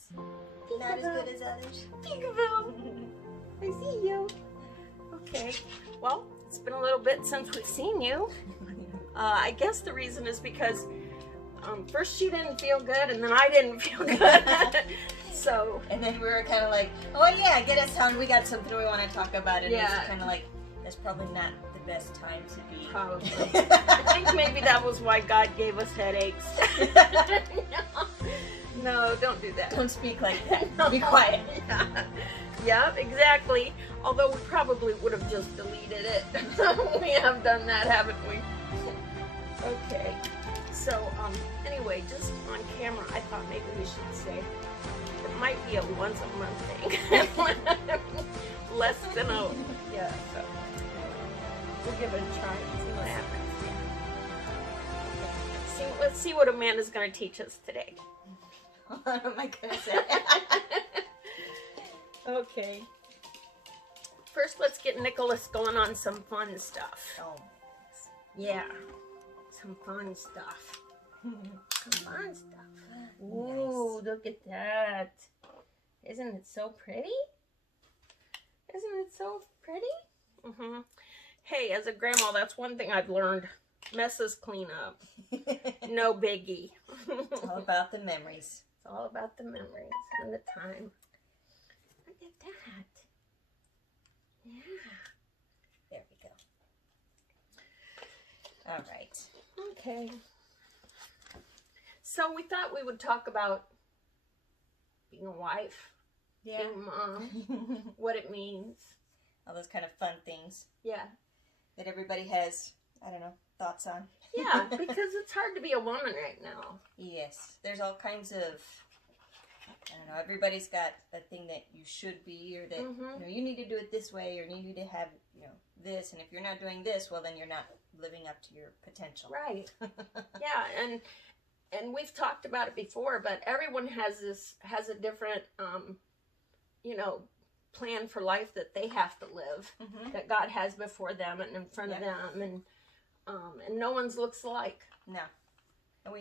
eyes. Not as good as others. Peekaboo. I see you. Okay. Well, it's been a little bit since we've seen you. I guess the reason is because first she didn't feel good, and then I didn't feel good. So. And then we were kind of like, oh yeah, get us on. We got something we want to talk about. And Yeah. it's kind of like, that's probably not the best time to be. Probably. I think maybe that was why God gave us headaches. No, don't do that. Don't speak like that. Be quiet. Yeah, exactly. Although we probably would have just deleted it. We have done that, haven't we? Okay. So, anyway, just on camera, I thought maybe we should say it might be a once a month thing. Less than a, yeah, so we'll give it a try and see what happens. Let's see what Amanda's going to teach us today. What am I going to say? Okay. First, let's get Nicholas going on some fun stuff. Oh. Yeah. Some fun stuff. Some fun stuff. Ooh, look at that. Isn't it so pretty? Isn't it so pretty? Mm-hmm. Hey, as a grandma, that's one thing I've learned. Messes clean up. No biggie. It's all about the memories. It's all about the memories and the time. Look at that. Yeah. There we go. All right. Okay. So we thought we would talk about being a wife, Yeah. being a mom, what it means. All those kind of fun things Yeah. that everybody has, I don't know, thoughts on. Yeah, because it's hard to be a woman right now. Yes. There's all kinds of, I don't know, everybody's got a thing that you should be, or that, Mhm. you know, you need to do it this way, or you need to have, you know, this, and if you're not doing this, well, then you're not living up to your potential. Right. Yeah, and we've talked about it before, but everyone has a different you know, plan for life that they have to live, Mhm. that God has before them and in front of them, and no one's looks alike. No. And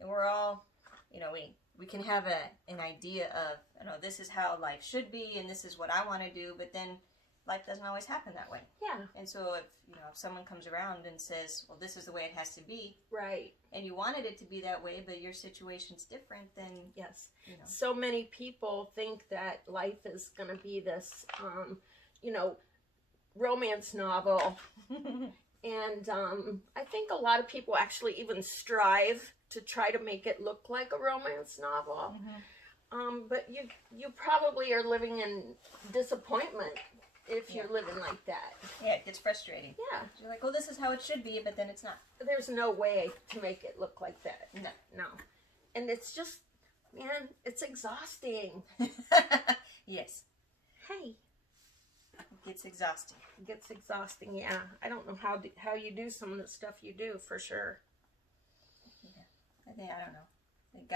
and we're all, you know, we can have an idea of, you know, this is how life should be, and this is what I want to do, but then life doesn't always happen that way. Yeah. And so if, you know, if someone comes around and says, well, this is the way it has to be, Right. and you wanted it to be that way, but your situation's different, then, Yes. you know. So many people think that life is going to be this, you know, romance novel. And I think a lot of people actually even strive to try to make it look like a romance novel. But you probably are living in disappointment if you're living like that. Yeah, it gets frustrating. Yeah. You're like, well, this is how it should be, but then it's not. There's no way to make it look like that. No. No. And it's just, man, it's exhausting. Yes. Hey. It gets exhausting. It gets exhausting, yeah. I don't know how you do some of the stuff you do, for sure. Yeah. I don't know. Like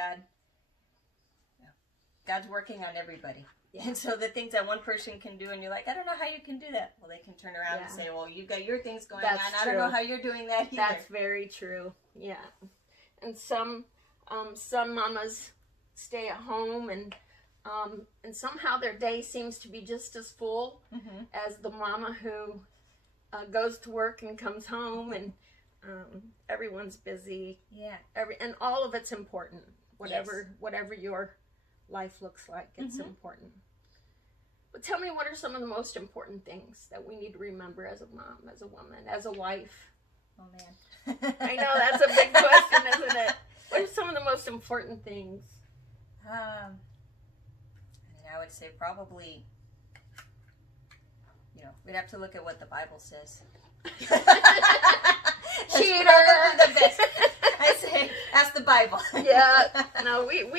God's working on everybody. Yeah. And so the things that one person can do, and you're like, I don't know how you can do that. Well, they can turn around and say, well, you've got your things going That's on. I don't know true. how you're doing that either. That's very true, yeah. And some mamas stay at home, and somehow their day seems to be just as full as the mama who goes to work and comes home, and everyone's busy. Yeah. And all of it's important. Whatever your life looks like, it's important. But tell me, what are some of the most important things that we need to remember as a mom, as a woman, as a wife? Oh, man. I know, that's a big question, isn't it? What are some of the most important things? I would say probably, you know, we'd have to look at what the Bible says. Cheater! The best. I say, ask the Bible. Yeah, no, we've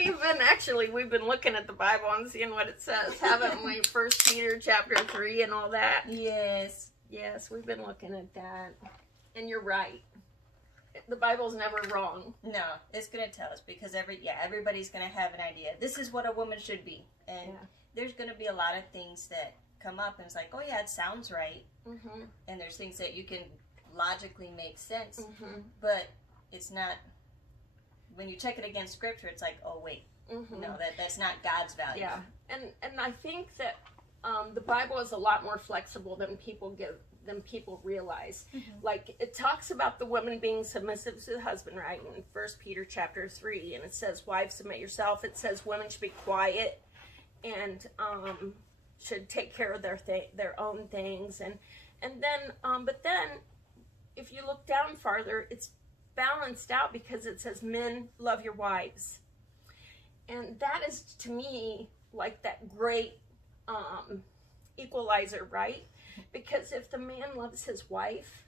been looking at the Bible and seeing what it says, haven't we? 1 Peter chapter 3 and all that. Yes. Yes, we've been looking at that. And you're right. The Bible's never wrong. No, it's going to tell us, because everybody's going to have an idea. This is what a woman should be. And there's going to be a lot of things that come up, and it's like, oh yeah, it sounds right. And there's things that you can logically make sense, but it's not, when you check it against scripture, it's like, oh wait, No, that's not God's value. Yeah, and I think that the Bible is a lot more flexible than people realize. Like, it talks about the woman being submissive to the husband, right? In 1 Peter chapter 3, and it says, "Wives, submit yourself." It says women should be quiet and should take care of their own things, and then but then if you look down farther, it's balanced out because it says, "Men, love your wives." And that is, to me, like that great equalizer, right? Because if the man loves his wife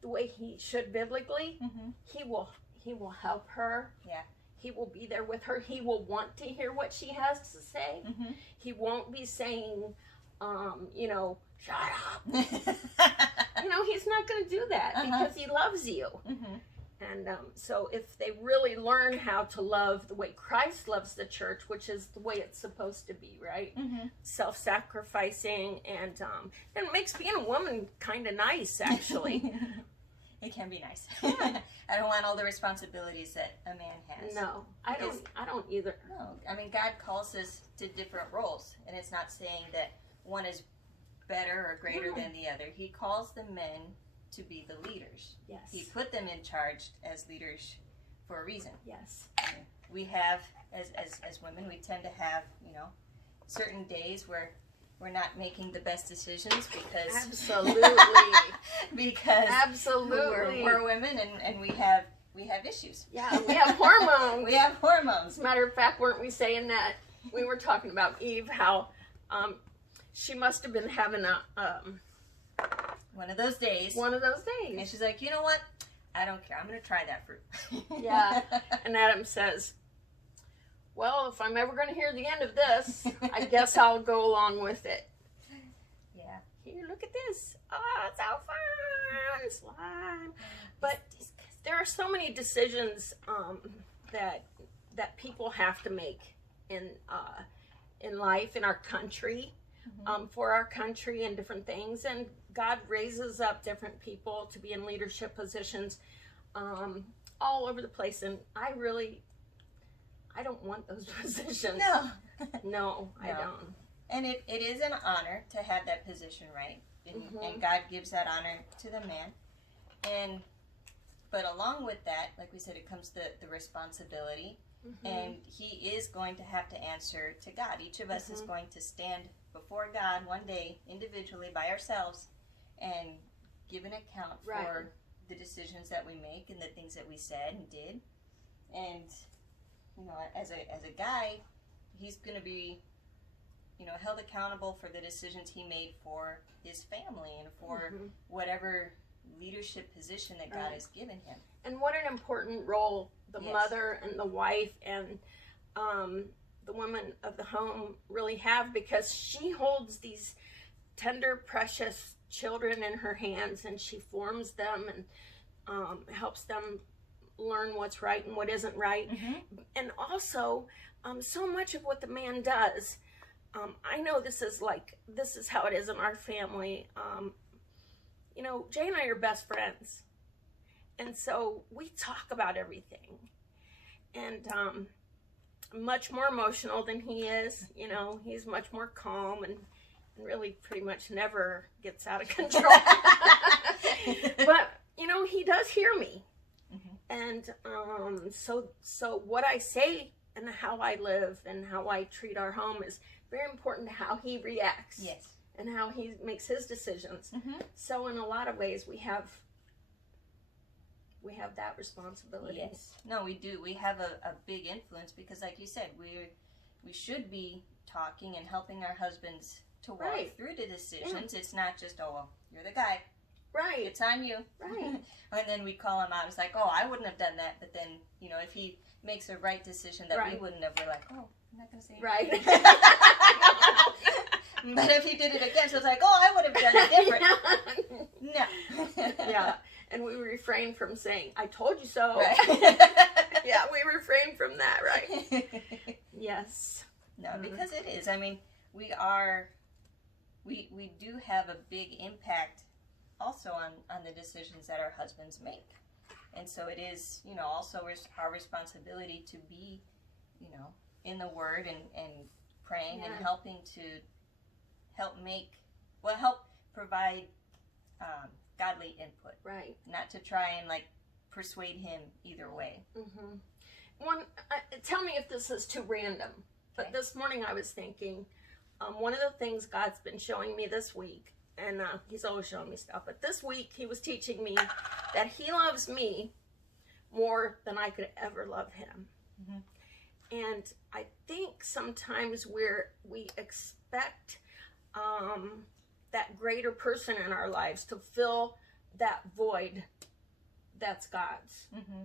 the way he should biblically, he will help her. Yeah. He will be there with her. He will want to hear what she has to say. He won't be saying, shut up. He's not going to do that because he loves you. And so if they really learn how to love the way Christ loves the church, which is the way it's supposed to be, right? Self-sacrificing, and it makes being a woman kind of nice, actually. It can be nice. I don't want all the responsibilities that a man has. No, I don't either. No, I mean, God calls us to different roles, and it's not saying that one is better or greater than the other. He calls the men to be the leaders. Yes. He put them in charge as leaders for a reason. Yes. We have, as women, we tend to have, certain days where we're not making the best decisions because absolutely we're women and we have issues. Yeah, we have hormones. We have hormones. As a matter of fact, weren't we saying that? We were talking about Eve, how she must have been having one of those days. And she's like, you know what? I don't care. I'm going to try that fruit. Yeah. And Adam says, well, if I'm ever going to hear the end of this, I guess I'll go along with it. Yeah. Here, look at this. Oh, it's so fun. Slime. But there are so many decisions that people have to make in life, in our country, for our country and different things. And God raises up different people to be in leadership positions all over the place. And I don't want those positions. No, I don't. And it is an honor to have that position, right? And God gives that honor to the man. But along with that, like we said, it comes the responsibility. And he is going to have to answer to God. Each of us is going to stand before God one day, individually, by ourselves, and give an account for the decisions that we make and the things that we said and did. And as a guy, he's going to be, held accountable for the decisions he made for his family and for whatever leadership position that God has given him. And what an important role the mother and the wife and the woman of the home really have, because she holds these tender, precious children in her hands, and she forms them and helps them learn what's right and what isn't right. And also so much of what the man does, I know this is how it is in our family. Jay and I are best friends, and so we talk about everything, and much more emotional than he is. He's much more calm and really pretty much never gets out of control. But he does hear me. And so what I say and how I live and how I treat our home is very important to how he reacts. Yes. And how he makes his decisions. So in a lot of ways we have that responsibility. Yes. No, we do. We have a big influence because, like you said, we should be talking and helping our husbands to walk through the decisions. It's not just, oh, well, you're the guy. Right. It's on you. Right. And then we call him out. It's like, oh, I wouldn't have done that. But then, if he makes a right decision that we wouldn't have, we're like, oh, I'm not going to say anything. Right. But if he did it again, so it's like, oh, I would have done it different. No. Yeah. And we refrain from saying, I told you so. Right. Yeah, we refrain from that, right? Yes. No, because it is. I mean, we do have a big impact also on the decisions that our husbands make. And so it is, also our responsibility to be in the Word and praying and Yeah. helping to help provide godly input. Right. Not to try and like persuade him either way. Tell me if this is too random, but Okay. this morning I was thinking, one of the things God's been showing me this week, and he's always showing me stuff, but this week he was teaching me that he loves me more than I could ever love him. Mhm. And I think sometimes we expect that greater person in our lives to fill that void that's God's. Mm-hmm.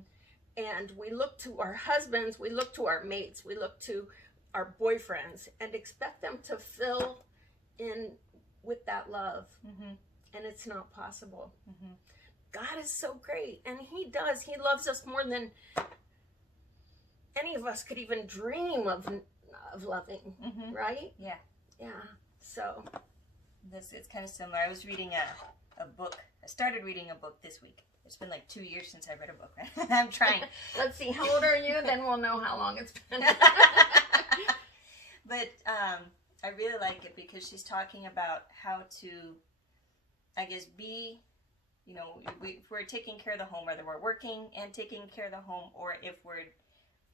And we look to our husbands, we look to our mates, we look to our boyfriends and expect them to fill in with that love. Mm-hmm. And it's not possible. Mm-hmm. God is so great, and he does. He loves us more than any of us could even dream of loving, Mm-hmm. right? Yeah. Yeah. So, It's kind of similar. I was reading a book. I started reading a book this week. It's been like 2 years since I read a book. Right? I'm trying. let's see, how old are you? Then we'll know how long it's been. But I really like it because she's talking about how to, I guess, be, if we're taking care of the home, whether we're working and taking care of the home, or if we're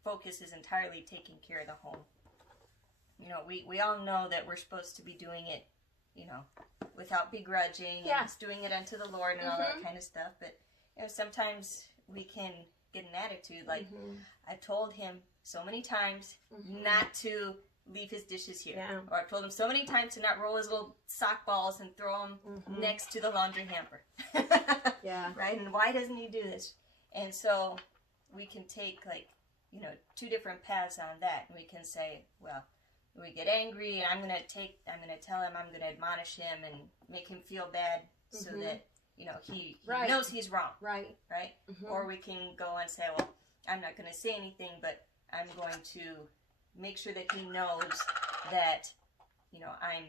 focus is entirely taking care of the home. We all know that we're supposed to be doing it, without begrudging Yeah. and doing it unto the Lord and all that kind of stuff. But sometimes we can get an attitude like, I told him so many times not to leave his dishes here. Yeah. Or I've told him so many times to not roll his little sock balls and throw them next to the laundry hamper. Yeah. Right? And why doesn't he do this? And so we can take two different paths on that. And we can say, well, we get angry and I'm going to tell him, I'm going to admonish him and make him feel bad so that, he Right. knows he's wrong. Right. Right? Or we can go and say, well, I'm not going to say anything, but I'm going to make sure that he knows that, I'm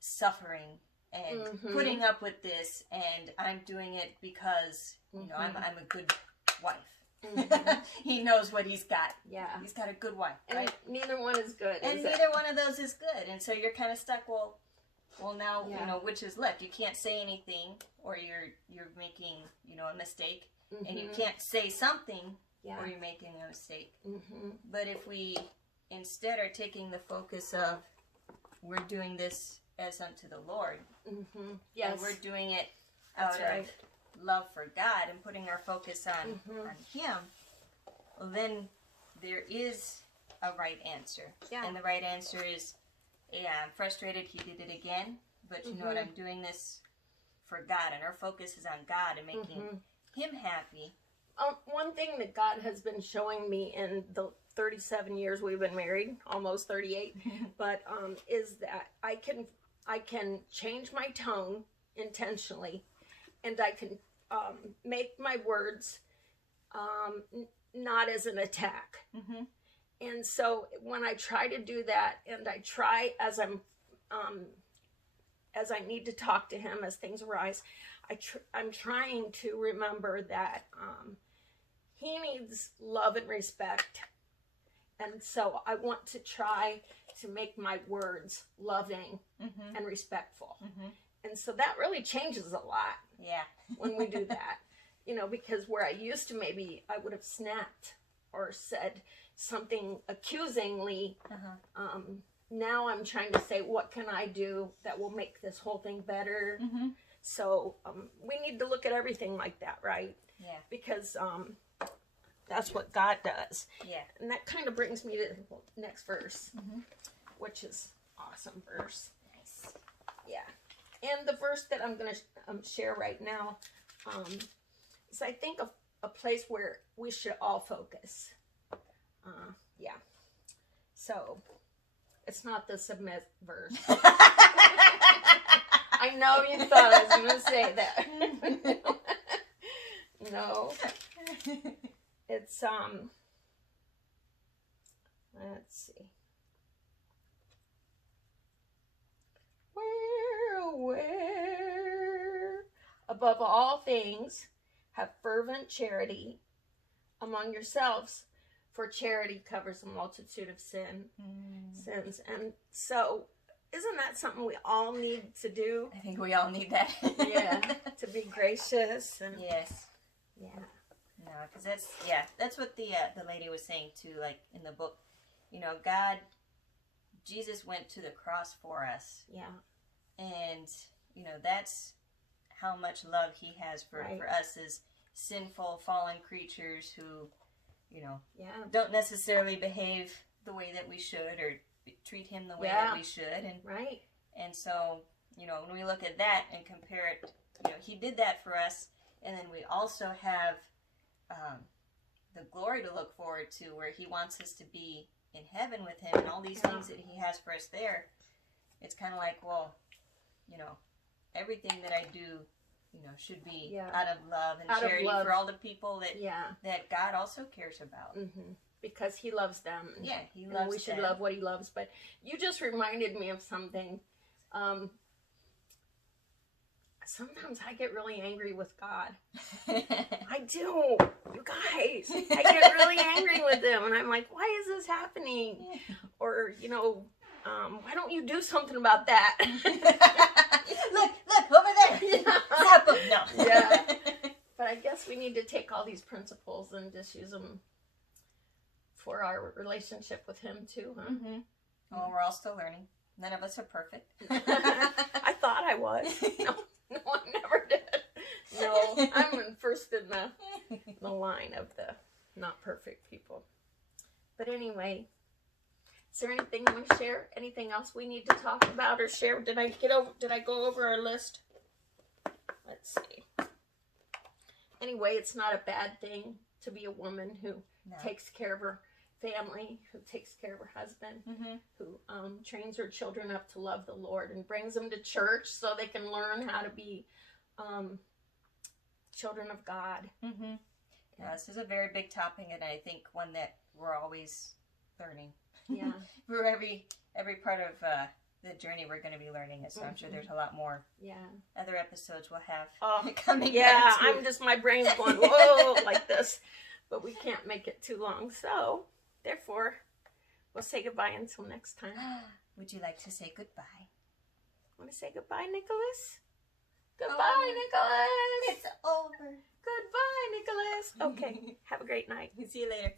suffering and putting up with this, and I'm doing it because, I'm a good wife. He knows what he's got. Yeah. He's got a good wife, And right? neither one is good. And is it? neither one of those is good. And so you're kind of stuck, well now, Yeah. which is left? You can't say anything, or you're making, a mistake. And you can't say something, Yeah. or you're making a mistake. Mm-hmm. But if we instead are taking the focus of, we're doing this as unto the Lord, Mm-hmm. Yes. and we're doing it That's out right. of love for God and putting our focus on Him, well, then there is a right answer. Yeah. And the right answer is, yeah, I'm frustrated, he did it again, but you know what, I'm doing this for God, and our focus is on God and making Him happy. One thing that God has been showing me in the 37 years we've been married, almost 38, but is that I can change my tone intentionally, and I can make my words not as an attack. Mm-hmm. And so when I try to do that, and I try as I need to talk to him as things arise, I'm trying to remember that he needs love and respect. And so I want to try to make my words loving and respectful. And so that really changes a lot Yeah. when we do that. Because where I used to, maybe I would have snapped or said something accusingly. Now I'm trying to say, what can I do that will make this whole thing better? So we need to look at everything like that, right? Yeah. Because that's what God does. Yeah. And that kind of brings me to the next verse, which is awesome verse. Nice. Yeah. And the verse that I'm going to share right now is, I think, a place where we should all focus. Yeah. So, it's not the submit verse. I know you thought I was going to say that. No. It's, let's see. Where, above all things, have fervent charity among yourselves, for charity covers a multitude of sins. And so, isn't that something we all need to do? I think we all need that. Yeah, to be gracious. And yes. Yeah. No, because that's what the lady was saying too, like in the book. You know, Jesus went to the cross for us. Yeah. And, you know, that's how much love he has for us as sinful, fallen creatures who, you know, don't necessarily behave the way that we should or treat him the way that we should. And, and so, you know, when we look at that and compare it, you know, he did that for us. And then we also have the glory to look forward to, where he wants us to be in heaven with him and all these things that he has for us there. It's kind of like, well, you know, everything that I do, you know, should be out of love and charity for all the people that God also cares about. Because he loves them. Yeah, he loves them. We should love what he loves. But you just reminded me of something. Sometimes I get really angry with God. I do. You guys. I get really angry with him. And I'm like, why is this happening? Or, you know, why don't you do something about that? Look, over there. Zap him. No. Yeah. But I guess we need to take all these principles and just use them for our relationship with him too, huh? Well, we're all still learning. None of us are perfect. I thought I was. No, I never did. No, I'm first in the line of the not perfect people. But anyway, is there anything you want to share? Anything else we need to talk about or share? Did I go over our list? Let's see. Anyway, it's not a bad thing to be a woman who takes care of her family, who takes care of her husband, who trains her children up to love the Lord and brings them to church so they can learn how to be children of God. Yeah, this is a very big topic, and I think one that we're always learning. Yeah. For every part of the journey, we're going to be learning it. So I'm sure there's a lot more. Other episodes we'll have coming. Yeah, I'm just, my brain's going whoa like this, but we can't make it too long. So therefore, we'll say goodbye until next time. Would you like to say goodbye? Want to say goodbye, Nicholas? Goodbye, Nicholas. It's over. Goodbye, Nicholas. Okay. Have a great night. See you later.